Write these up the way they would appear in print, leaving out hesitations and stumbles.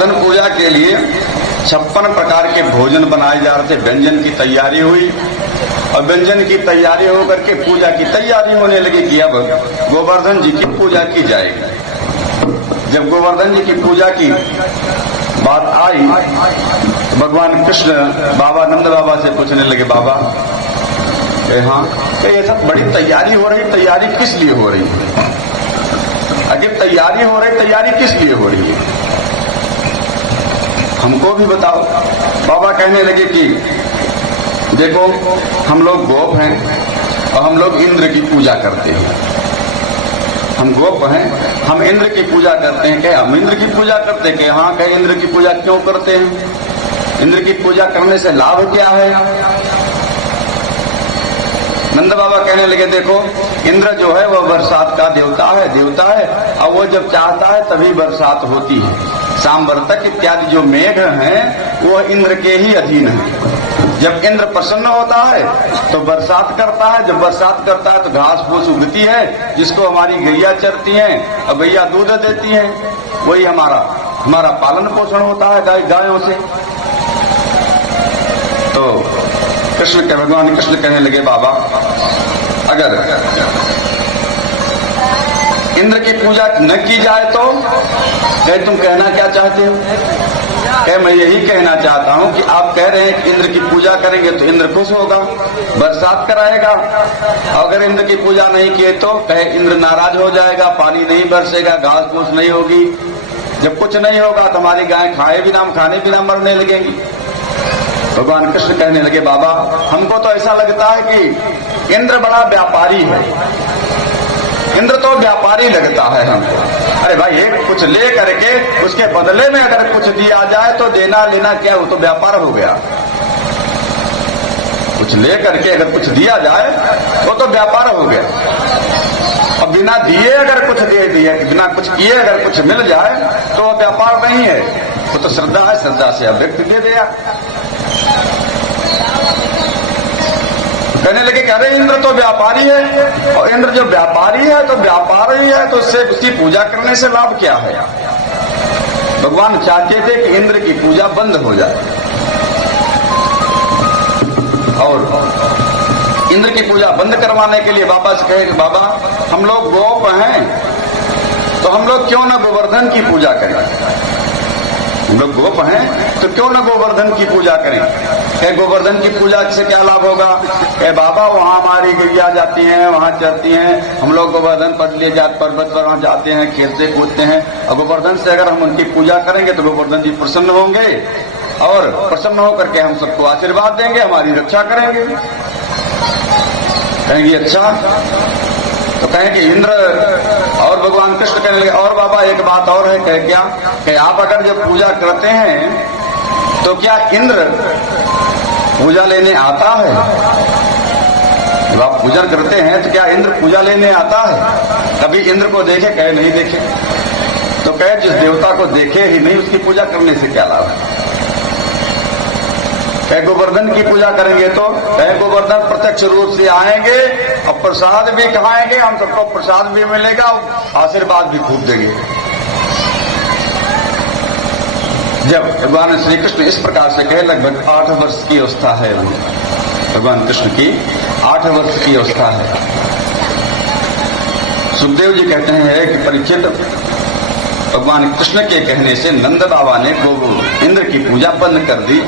गोवर्धन पूजा के लिए 56 प्रकार के भोजन बनाए जा रहे थे। व्यंजन की तैयारी हुई और व्यंजन की तैयारी होकर के पूजा की तैयारी होने लगी कि अब गोवर्धन जी की पूजा की जाएगी। जब गोवर्धन जी की पूजा की बात आई, भगवान कृष्ण बाबा नंद बाबा से पूछने लगे, बाबा हाँ ये सब बड़ी तैयारी हो रही, तैयारी किस लिए हो रही है? अगर तैयारी हो रही, तैयारी किस लिए हो रही है, हमको भी बताओ। बाबा कहने लगे कि देखो हम लोग गोप हैं और हम लोग इंद्र की पूजा करते हैं। हम गोप हैं, हम इंद्र की पूजा करते हैं। क्या हम इंद्र की पूजा करते हैं? क्या हाँ, कहे इंद्र की पूजा क्यों करते हैं? इंद्र की पूजा करने से लाभ क्या है? नंद बाबा कहने लगे, देखो इंद्र जो है वह बरसात का देवता है और वो जब चाहता है तभी बरसात होती है। सांवर्तक इत्यादि जो मेघ हैं वो इंद्र के ही अधीन है। जब इंद्र प्रसन्न होता है तो बरसात करता है, जब बरसात करता है तो घास फूस उगती है, जिसको हमारी गैया चरती हैं और गैया दूध देती हैं। वही हमारा पालन पोषण होता है गायों से। तो भगवान कृष्ण कहने लगे, बाबा अगर इंद्र की पूजा न की जाए तो तुम कहना क्या चाहते हो? मैं यही कहना चाहता हूं कि आप कह रहे हैं कि इंद्र की पूजा करेंगे तो इंद्र खुश होगा, बरसात कराएगा। अगर इंद्र की पूजा नहीं किए तो इंद्र नाराज हो जाएगा, पानी नहीं बरसेगा, घास फूस नहीं होगी। जब कुछ नहीं होगा तो हमारी गाय खाने बिना मरने लगेंगी। भगवान कृष्ण कहने लगे, बाबा हमको तो ऐसा लगता है कि इंद्र बड़ा व्यापारी है। इंद्र तो व्यापारी लगता है हमको। अरे भाई एक कुछ ले करके उसके बदले में अगर कुछ दिया जाए तो देना लेना क्या, वो तो व्यापार हो गया। कुछ ले करके अगर कुछ दिया जाए वो तो व्यापार हो गया। और बिना दिए अगर कुछ दे दिए, बिना कुछ किए अगर कुछ मिल जाए तो वो व्यापार नहीं है, वो तो श्रद्धा है। श्रद्धा से अव्यक्त दे दिया। कहने लगे कि अरे इंद्र तो व्यापारी है, और इंद्र जो व्यापारी है तो व्यापारी है तो उससे उसकी पूजा करने से लाभ क्या है? भगवान चाहते थे कि इंद्र की पूजा बंद हो जाए और इंद्र की पूजा बंद करवाने के लिए बाबा से कहे, बाबा हम लोग गोप हैं तो हम लोग क्यों न गोवर्धन की पूजा करें? हम लोग गोप हैं तो क्यों न गोवर्धन की पूजा करें? गोवर्धन की पूजा से क्या लाभ होगा? बाबा वहाँ हमारी गैया जाती हैं, वहाँ चरती हैं, हम लोग गोवर्धन पर ले जाते पर्वत पर वहाँ जाते हैं, खेलते कूदते हैं। और गोवर्धन से अगर हम उनकी पूजा करेंगे तो गोवर्धन जी प्रसन्न होंगे और प्रसन्न होकर के हम सबको आशीर्वाद देंगे, हमारी रक्षा करेंगे। कहेंगे अच्छा, तो कहें कि इंद्र और भगवान कृष्ण कहने लगे, और बाबा एक बात और है। कहे क्या? कि आप अगर जब पूजा करते हैं तो क्या इंद्र पूजा लेने आता है? जब आप पूजा करते हैं तो क्या इंद्र पूजा लेने आता है? कभी इंद्र को देखे? कहे नहीं देखे। तो कहे जिस देवता को देखे ही नहीं उसकी पूजा करने से क्या लाभ है? कहे गोवर्धन की पूजा करेंगे तो कहे गोवर्धन प्रत्यक्ष रूप से आएंगे और प्रसाद भी खाएंगे, हम सबको प्रसाद भी मिलेगा, आशीर्वाद भी खूब देंगे। जब भगवान श्री कृष्ण इस प्रकार से कहे, लगभग 8 वर्ष की अवस्था है भगवान कृष्ण की, 8 वर्ष की अवस्था है। सुखदेव जी कहते हैं कि परीक्षित, भगवान कृष्ण के कहने से नंद बाबा ने इंद्र की पूजा बंद कर दी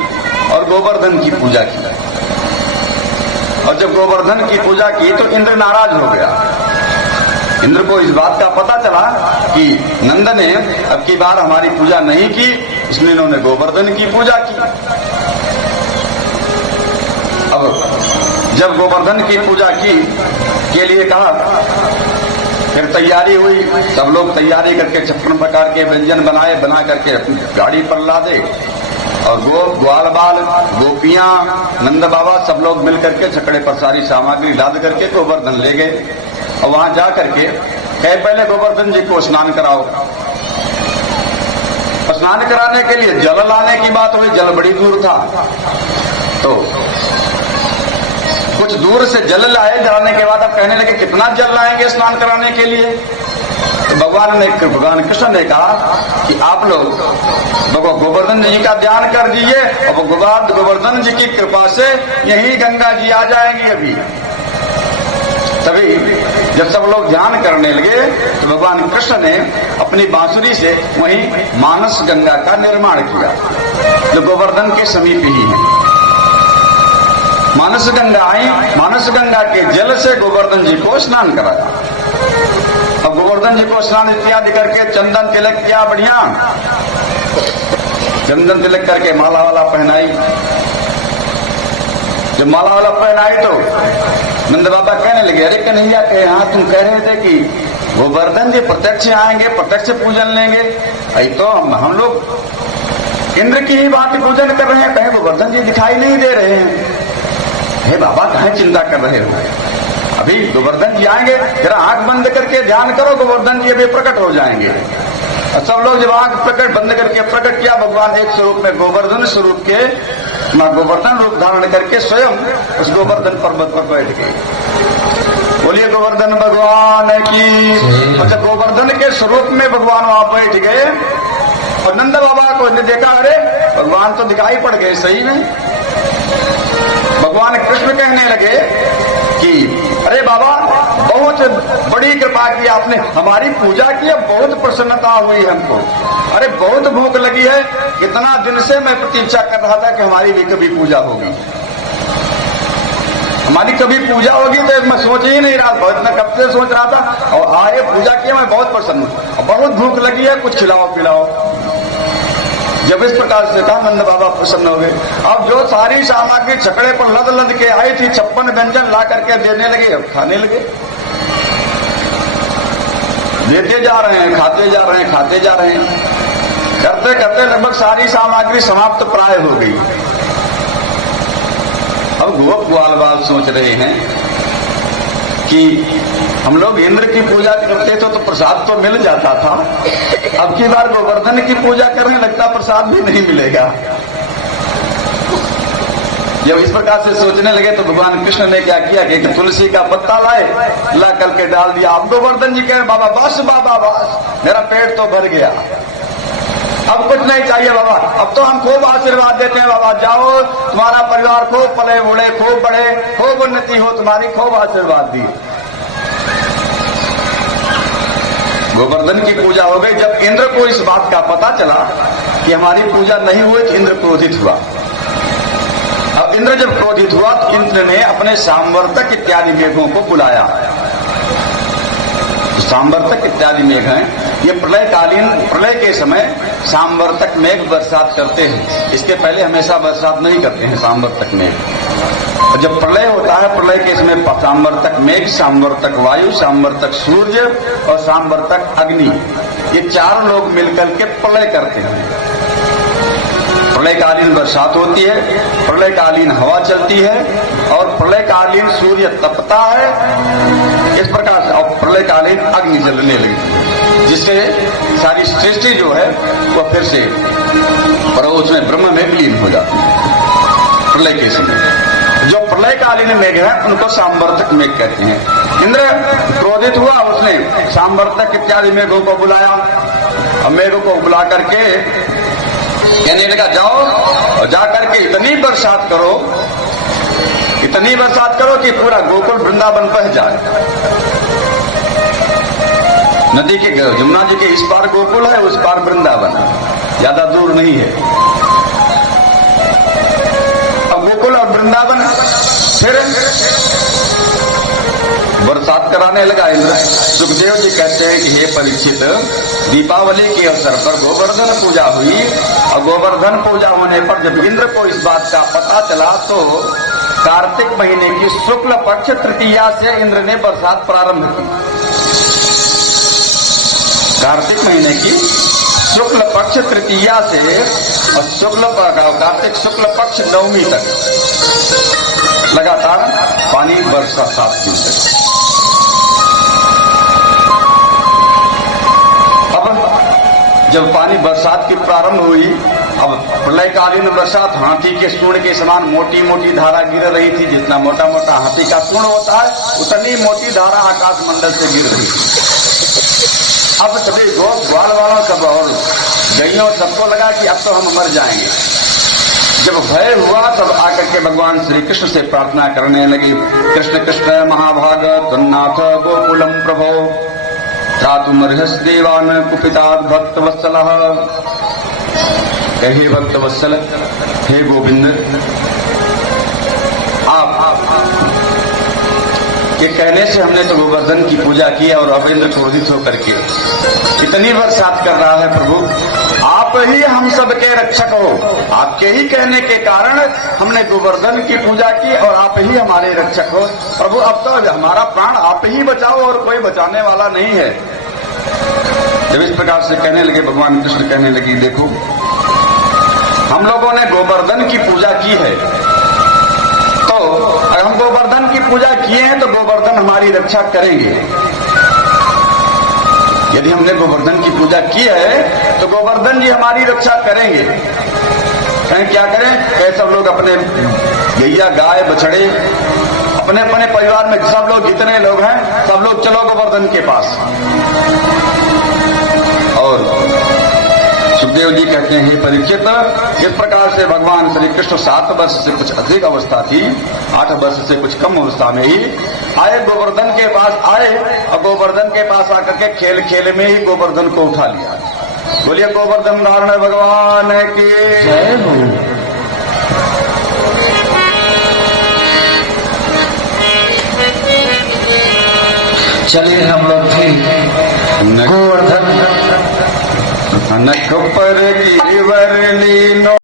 और गोवर्धन की पूजा की। और जब गोवर्धन की पूजा की तो इंद्र नाराज हो गया। इंद्र को इस बात का पता चला कि नंद ने अब की बार हमारी पूजा नहीं की, इसलिए इन्होंने गोवर्धन की पूजा की। अब जब गोवर्धन की पूजा की के लिए कहा, फिर तैयारी हुई। सब लोग तैयारी करके 56 प्रकार के व्यंजन बना करके अपनी गाड़ी पर लादे और ग्वाल बाल गोपियां नंद बाबा सब लोग मिल करके छकड़े पर सारी सामग्री लाद करके गोवर्धन ले गए। और वहां जा करके पहले गोवर्धन जी को स्नान कराओ। स्नान कराने के लिए जल लाने की बात हुई, जल बड़ी दूर था तो कुछ दूर से जल लाए। जाने के बाद अब कहने लगे कितना जल लाएंगे स्नान कराने के लिए? तो भगवान कृष्ण ने कहा कि आप लोग भगवान गोवर्धन जी का ध्यान कर दीजिए और गोवर्धन जी की कृपा से यही गंगा जी आ जाएंगी अभी। तभी जब सब लोग ध्यान करने लगे तो भगवान कृष्ण ने अपनी बांसुरी से वहीं मानस गंगा का निर्माण किया, जो गोवर्धन के समीप ही है। मानस गंगा आई, मानस गंगा के जल से गोवर्धन जी को स्नान कराया। अब गोवर्धन जी को स्नान इत्यादि करके चंदन तिलक किया, बढ़िया चंदन तिलक करके माला वाला पहनाई। जब माला वाला पहनाई तो नंद बाबा कहने लगे, अरे कन्हैया के हाँ तुम कह रहे थे कि गोवर्धन जी प्रत्यक्ष आएंगे, प्रत्यक्ष पूजन लेंगे, अरे तो हम लोग इंद्र की ही बात पूजन कर रहे हैं, कहीं गोवर्धन जी दिखाई नहीं दे रहे हैं। हे बाबा कहीं चिंता कर रहे हो, अभी गोवर्धन जी आएंगे, जरा आंख बंद करके ध्यान करो, गोवर्धन जी अभी प्रकट हो जाएंगे। और सब लोग जब आंख प्रकट बंद करके प्रकट किया, भगवान एक स्वरूप में गोवर्धन स्वरूप के गोवर्धन रूप धारण करके स्वयं उस गोवर्धन पर्वत पर बैठ गए। बोलिए गोवर्धन भगवान की। मतलब गोवर्धन के स्वरूप में भगवान वहां बैठ गए और नंद बाबा को देखा, अरे भगवान तो दिखाई पड़ गए सही में। भगवान कृष्ण कहने लगे कि अरे बाबा बहुत बड़ी कृपा की आपने, हमारी पूजा की, बहुत प्रसन्नता हुई हमको। अरे बहुत भूख लगी है, इतना दिन से मैं प्रतीक्षा कर रहा था कि हमारी भी कभी पूजा होगी, हमारी कभी पूजा होगी, तो मैं सोच ही नहीं रहा था, मैं कब से सोच रहा था और आए पूजा की, मैं बहुत प्रसन्न हूं, बहुत भूख लगी है, कुछ खिलाओ पिलाओ। जब इस प्रकार से कहा नंद बाबा प्रसन्न हो गए। अब जो सारी सामग्री छकड़े पर लद लद के आई थी, 56 व्यंजन ला करके देने लगे, अब खाने लगे, देते जा रहे हैं, खाते जा रहे हैं, खाते जा रहे हैं, करते करते लगभग सारी सामग्री समाप्त प्राय हो गई। अब गोप ग्वाल बाल सोच रहे हैं कि हम लोग इंद्र की पूजा करते थे तो प्रसाद तो मिल जाता था, अब की बार गोवर्धन की पूजा करने लगता प्रसाद भी नहीं मिलेगा। जब इस प्रकार से सोचने लगे तो भगवान कृष्ण ने क्या किया कि तुलसी का पत्ता लाए, ला करके डाल दिया। अब गोवर्धन जी कहे, बाबा बस बाबा बस, मेरा पेट तो भर गया, अब कुछ नहीं चाहिए बाबा, अब तो हम खूब आशीर्वाद देते हैं बाबा, जाओ तुम्हारा परिवार खूब पले बूढ़े, खूब बड़े, खूब उन्नति हो तुम्हारी, खूब आशीर्वाद दी। गोवर्धन की पूजा हो गई। जब इंद्र को इस बात का पता चला कि हमारी पूजा नहीं हुई तो इंद्र क्रोधित हुआ। अब इंद्र जब क्रोधित हुआ तो इंद्र ने अपने सांवर्तक इत्यादि मेघों को बुलाया। सांवर्तक इत्यादि मेघ हैं, ये प्रलय के समय सांवर्तक मेघ बरसात करते हैं, इसके पहले हमेशा बरसात नहीं करते हैं सांवर्तक मेघ। जब प्रलय होता है, प्रलय के समय सांवर्तक मेघ, सांवर्तक वायु, सांवर्तक सूर्य और सांवर्तक अग्नि, ये चार लोग मिलकर के प्रलय करते हैं। प्रलयकालीन बरसात होती है, प्रलयकालीन हवा चलती है और प्रलयकालीन सूर्य तपता है, इस प्रकार से। और प्रलयकालीन अग्नि जलने लगती, जिससे सारी सृष्टि जो है वो फिर से उसमें ब्रह्म में विलीन हो जाती है प्रलय के समय। जो प्रलयकालीन मेघ है उनको सांवर्तक मेघ कहते हैं। इंद्र क्रोधित हुआ, उसने सांवर्तक इत्यादि मेघों को बुलाया और मेघों को बुला करके कहने लगा, जाओ और जाकर के इतनी बरसात करो कि पूरा गोकुल वृंदावन बह जाए। नदी के, यमुना जी के इस पार गोकुल है, उस पार वृंदावन, ज्यादा दूर नहीं है। अब गोकुल और वृंदावन फिर बरसात कराने लगा इंद्र। सुखदेव जी कहते हैं कि हे परीक्षित, दीपावली के अवसर पर गोवर्धन पूजा हुई और गोवर्धन पूजा होने पर जब इंद्र को इस बात का पता चला तो कार्तिक महीने की शुक्ल पक्ष तृतीया से इंद्र ने बरसात प्रारंभ की। कार्तिक महीने की शुक्ल पक्ष तृतीया से और कार्तिक शुक्ल पक्ष नवमी तक लगातार पानी बरसा 7 दिन तक। जब पानी बरसात की प्रारंभ हुई, अब प्रलयकालीन बरसात हाथी के सूंड के समान मोटी मोटी धारा गिर रही थी। जितना मोटा मोटा हाथी का सूंड होता है उतनी मोटी धारा आकाश मंडल से गिर रही। अब सभी ग्वाल वालों सब और गैयों सबको लगा कि अब तो हम मर जाएंगे। जब भय हुआ तब आकर के भगवान श्री कृष्ण से प्रार्थना करने लगे, कृष्ण कृष्ण महाभाग तन्नाथ गोकुलम प्रभो त्रातुमर्हस देवान कुपितात् भक्त वत्सल। हे भक्त वत्सल, हे गोविंद, आप के कहने से हमने तो गोवर्धन की पूजा की और अब इंद्र क्रोधित होकर के इतनी बरसात कर रहा है। प्रभु आप ही हम सबके रक्षक हो, आपके ही कहने के कारण हमने गोवर्धन की पूजा की और आप ही हमारे रक्षक हो। प्रभु अब तो हमारा प्राण आप ही बचाओ और कोई बचाने वाला नहीं है। जब इस प्रकार से कहने लगे भगवान कृष्ण कहने लगी, देखो हम लोगों ने गोवर्धन की पूजा की है, तो अगर हम गोवर्धन की पूजा किए हैं तो गोवर्धन हमारी रक्षा करेंगे। यदि हमने गोवर्धन की पूजा की है तो गोवर्धन जी हमारी रक्षा करेंगे। कहें क्या करें? कहे सब लोग अपने गैया गाय बछड़े अपने अपने परिवार में सब लोग जितने लोग हैं सब लोग चलो गोवर्धन के पास। और सुखदेव जी कहते हैं, हे परीक्षित, इस प्रकार से भगवान श्री कृष्ण 7 वर्ष से कुछ अधिक अवस्था थी, 8 वर्ष से कुछ कम अवस्था में ही आए, गोवर्धन के पास आए और गोवर्धन के पास आकर के खेल खेल में ही गोवर्धन को उठा लिया। बोलिए गोवर्धन धारण भगवान की जय हो। चलिए हम लोग भी गोवर्धन नख पर गिरवर लीनो